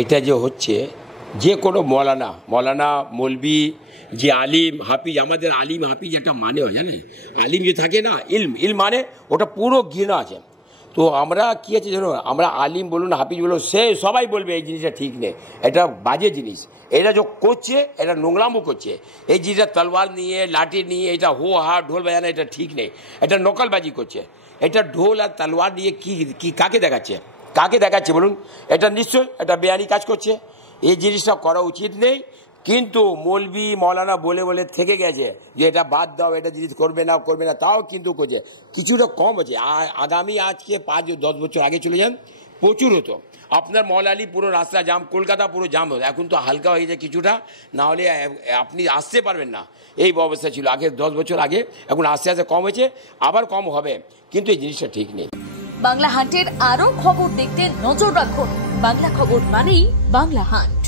এটা যে হচ্ছে যে কোনো মৌলানা মৌলবি যে আলিম হাফিজ, আমাদের আলিম হাফিজ একটা মানে হয় জানেন, আলিম যে থাকে না ইলম মানে ওটা পুরো ঘৃণা আছে। তো আমরা কী আছে জানো, আমরা আলিম বলুন হাফিজ বলুন সে সবাই বলবে এই জিনিসটা ঠিক নেই, এটা বাজে জিনিস, এটা যে করছে এটা নোংরামো করছে, এই জিনিসটা তলোয়ার নিয়ে লাঠি নিয়ে এটা হো হা ঢোল বাজানো এটা ঠিক নেই, এটা নকলবাজি করছে। এটা ঢোল আর তলোয়ার নিয়ে কি কাকে দেখাচ্ছে বলুন? এটা নিশ্চয়ই এটা বেআইনি কাজ করছে, এই জিনিসটা করা উচিত নেই। কিন্তু মৌলবি মৌলানা বলে থেকে গেছে যে এটা বাদ দাও, এটা জিনিস করবে না, তাও কিন্তু করছে, কিছুটা কম আছে। আগামী আজকে 5-10 বছর আগে চলে যান, প্রচুর হতো। আপনার মৌলালি পুরো রাস্তা জাম, কলকাতা পুরো জাম হতো, এখন তো হালকা হয়ে যায় কিছুটা, না হলে আপনি আসতে পারবেন না, এই অবস্থা ছিল আগে 10 বছর আগে। এখন আস্তে আস্তে কম হয়েছে, আবার কম হবে, কিন্তু এই জিনিসটা ঠিক নেই। বাংলা হান্টের আরো খবর দেখতে নজর রাখুন। বাংলা খবর মানেই বাংলা হান্ট।